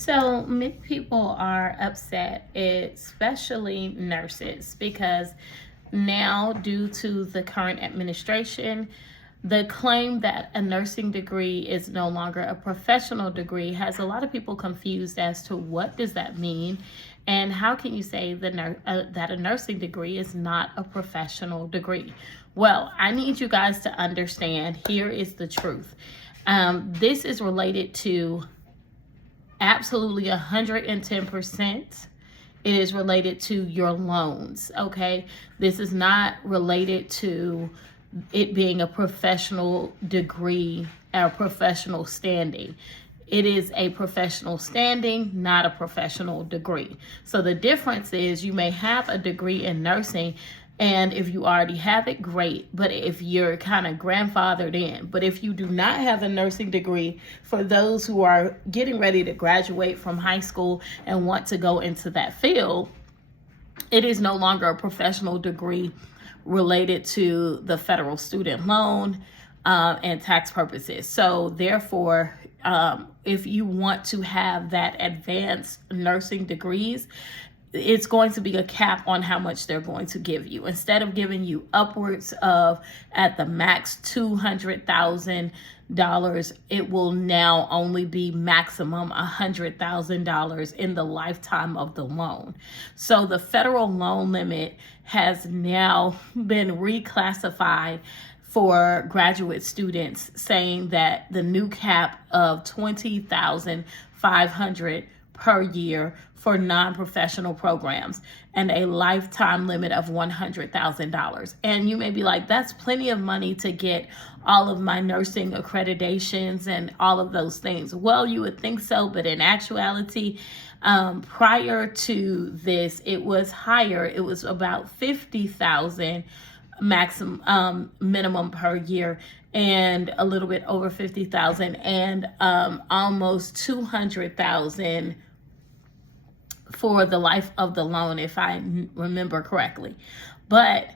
So many people are upset, especially nurses, because now, due to the current administration, the claim that a nursing degree is no longer a professional degree has a lot of people confused as to what does that mean, and how can you say that a nursing degree is not a professional degree? Well, I need you guys to understand. Here is the truth. This is related to absolutely 110%. It is related to your loans, okay? This is not related to it being a professional degree or professional standing. It is a professional standing, not a professional degree. So the difference is you may have a degree in nursing, and if you already have it, great. But if you're kind of grandfathered in, but if you do not have a nursing degree, for those who are getting ready to graduate from high school and want to go into that field, it is no longer a professional degree related to the federal student loan and tax purposes. So therefore, if you want to have that advanced nursing degrees, it's going to be a cap on how much they're going to give you. Instead of giving you upwards of, at the max, $200,000, it will now only be maximum $100,000 in the lifetime of the loan. So the federal loan limit has now been reclassified for graduate students, saying that the new cap of $20,500 per year for non-professional programs and a lifetime limit of $100,000. And you may be like, that's plenty of money to get all of my nursing accreditations and all of those things. Well, you would think so, but in actuality, prior to this, it was higher. It was about $50,000 maximum minimum per year, and a little bit over 50,000, and almost 200,000 for the life of the loan, if I remember correctly. But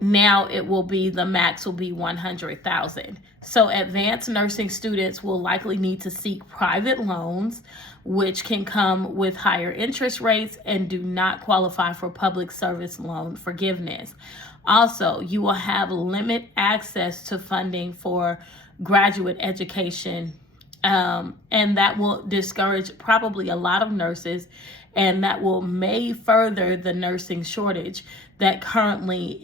now it will be, the max will be 100,000. So advanced nursing students will likely need to seek private loans, which can come with higher interest rates and do not qualify for public service loan forgiveness. Also, you will have limited access to funding for graduate education, and that will discourage probably a lot of nurses, and that may further the nursing shortage that currently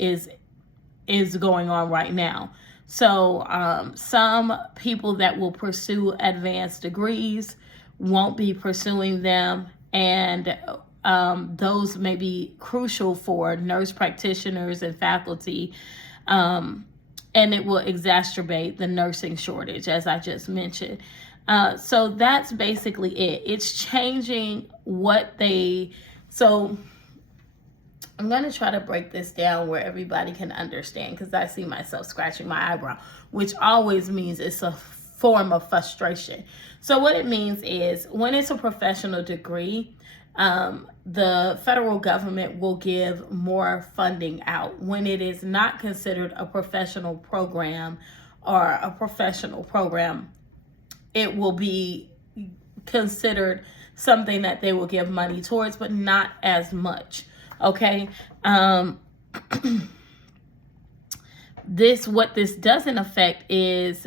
is going on right now. So some people that will pursue advanced degrees won't be pursuing them, and those may be crucial for nurse practitioners and faculty, and it will exacerbate the nursing shortage, as I just mentioned. So that's basically it. It's changing so I'm going to try to break this down where everybody can understand, because I see myself scratching my eyebrow, which always means it's a form of frustration. So what it means is, when it's a professional degree, the federal government will give more funding out. When it is not considered a professional program or a professional program, it will be considered something that they will give money towards, but not as much. Okay. What this doesn't affect is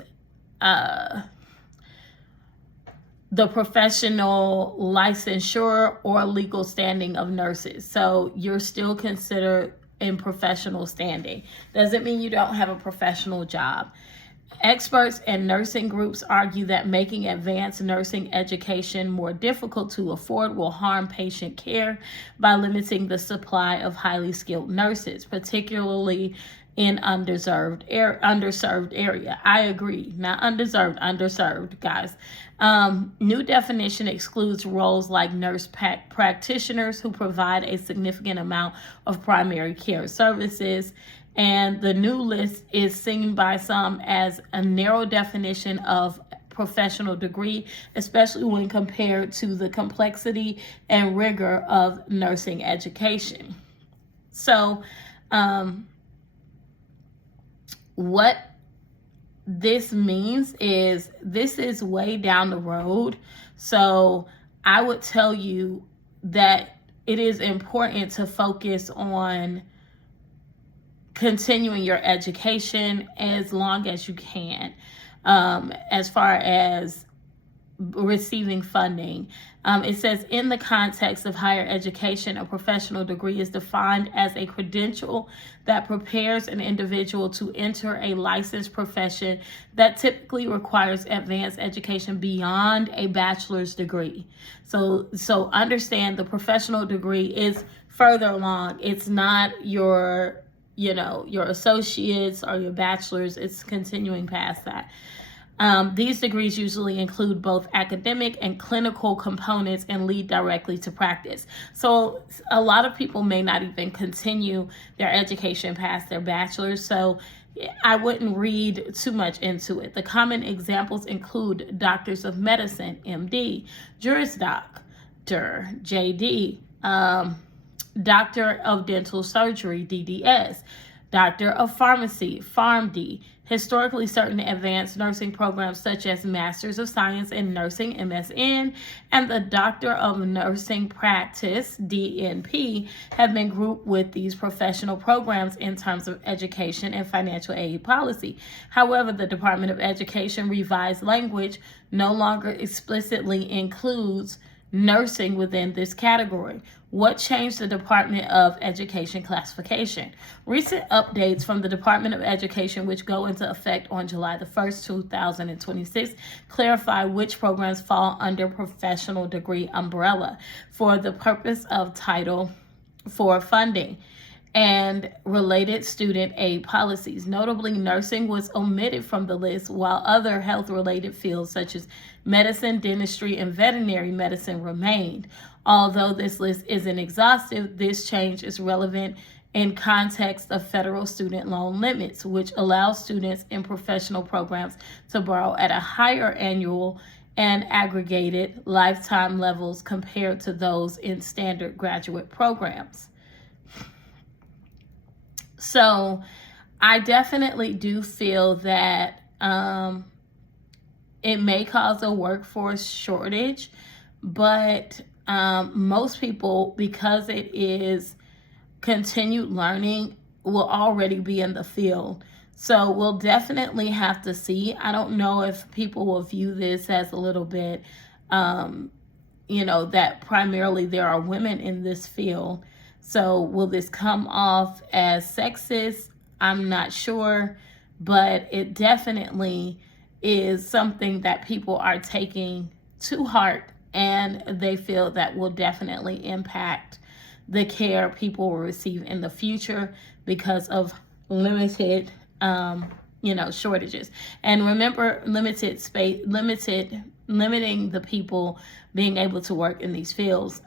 the professional licensure or legal standing of nurses. So you're still considered in professional standing. Doesn't mean you don't have a professional job. Experts and nursing groups argue that making advanced nursing education more difficult to afford will harm patient care by limiting the supply of highly skilled nurses, particularly in underserved area. I agree. Not undeserved, underserved, guys. New definition excludes roles like nurse practitioners who provide a significant amount of primary care services. And the new list is seen by some as a narrow definition of professional degree, especially when compared to the complexity and rigor of nursing education. So, what this means is, this is way down the road. So I would tell you that it is important to focus on continuing your education as long as you can, as far as receiving funding. It says, in the context of higher education, a professional degree is defined as a credential that prepares an individual to enter a licensed profession that typically requires advanced education beyond a bachelor's degree. So understand the professional degree is further along. It's not your associates or your bachelor's. It's continuing past that. These degrees usually include both academic and clinical components and lead directly to practice. So a lot of people may not even continue their education past their bachelor's. So I wouldn't read too much into it. The common examples include doctors of medicine, MD, Juris Doctor, JD, Doctor of Dental Surgery, DDS, Doctor of Pharmacy, PharmD. Historically, certain advanced nursing programs such as Masters of Science in Nursing, MSN, and the Doctor of Nursing Practice, DNP, have been grouped with these professional programs in terms of education and financial aid policy. However, the Department of Education revised language no longer explicitly includes nursing within this category. What changed the Department of Education classification? Recent updates from the Department of Education, which go into effect on July the 1st, 2026, clarify which programs fall under professional degree umbrella for the purpose of Title IV funding and related student aid policies. Notably, nursing was omitted from the list, while other health-related fields such as medicine, dentistry, and veterinary medicine remained. Although this list isn't exhaustive, this change is relevant in context of federal student loan limits, which allows students in professional programs to borrow at a higher annual and aggregated lifetime levels compared to those in standard graduate programs. So I definitely do feel that it may cause a workforce shortage, but most people, because it is continued learning, will already be in the field. So we'll definitely have to see. I don't know if people will view this as a little bit, that primarily there are women in this field. So will this come off as sexist? I'm not sure, but it definitely is something that people are taking to heart, and they feel that will definitely impact the care people will receive in the future because of limited, shortages. And remember, limited space, limiting the people being able to work in these fields.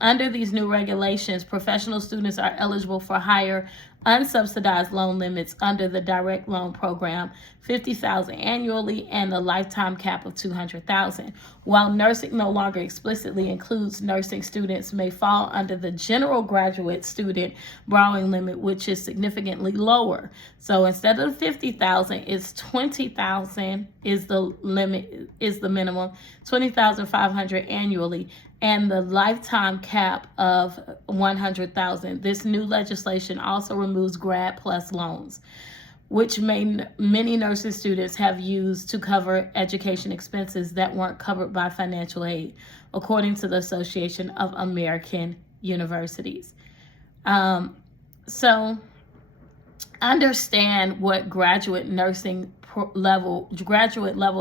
Under these new regulations, professional students are eligible for higher unsubsidized loan limits under the direct loan program, $50,000 annually, and a lifetime cap of $200,000. While nursing no longer explicitly includes nursing, students may fall under the general graduate student borrowing limit, which is significantly lower. So instead of $50,000, it's $20,000 is the limit, is the minimum, $20,500 annually, and the lifetime cap of $100,000. This new legislation also removes Grad Plus loans, which many nursing students have used to cover education expenses that weren't covered by financial aid, according to the Association of American Universities. So understand what graduate level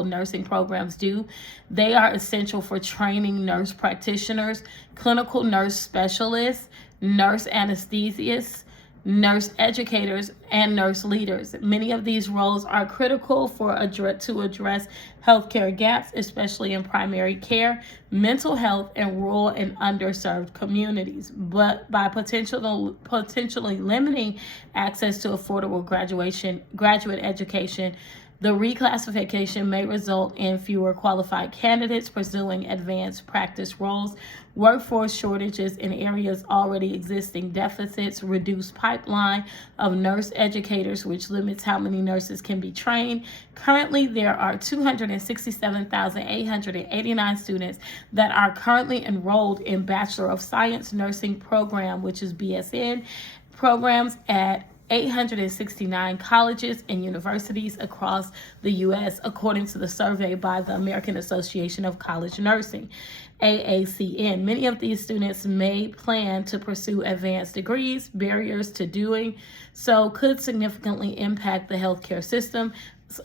nursing programs do. They are essential for training nurse practitioners, clinical nurse specialists, nurse anesthesists, nurse educators, and nurse leaders. Many of these roles are critical to address healthcare gaps, especially in primary care, mental health, and rural and underserved communities. But by potentially limiting access to affordable graduate education, The reclassification may result in fewer qualified candidates pursuing advanced practice roles, workforce shortages in areas already existing deficits, reduced pipeline of nurse educators, which limits how many nurses can be trained. Currently, there are 267,889 students that are currently enrolled in Bachelor of Science Nursing program, which is BSN programs at 869 colleges and universities across the U.S., according to the survey by the American Association of College Nursing, AACN. Many of these students may plan to pursue advanced degrees. Barriers to doing so could significantly impact the healthcare system's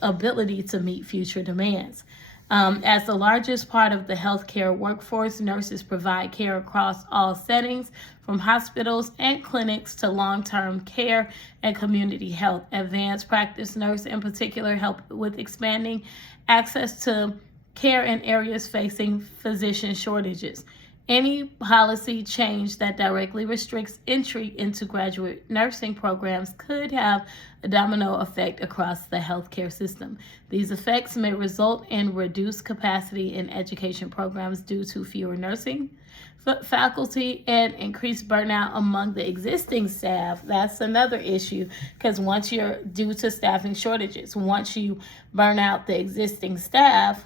ability to meet future demands. As the largest part of the healthcare workforce, nurses provide care across all settings, from hospitals and clinics to long-term care and community health. Advanced practice nurse, in particular, help with expanding access to care in areas facing physician shortages. Any policy change that directly restricts entry into graduate nursing programs could have a domino effect across the healthcare system. These effects may result in reduced capacity in education programs due to fewer nursing faculty and increased burnout among the existing staff. That's another issue, because due to staffing shortages, once you burn out the existing staff,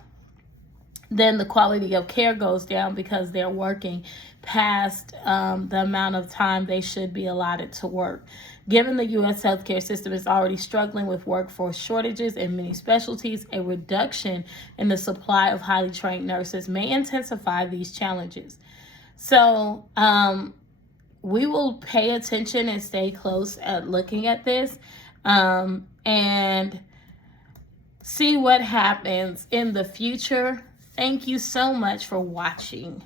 then the quality of care goes down because they're working past the amount of time they should be allotted to work. Given the U.S. healthcare system is already struggling with workforce shortages in many specialties, a reduction in the supply of highly trained nurses may intensify these challenges. So we will pay attention and stay close at looking at this and see what happens in the future. Thank you so much for watching.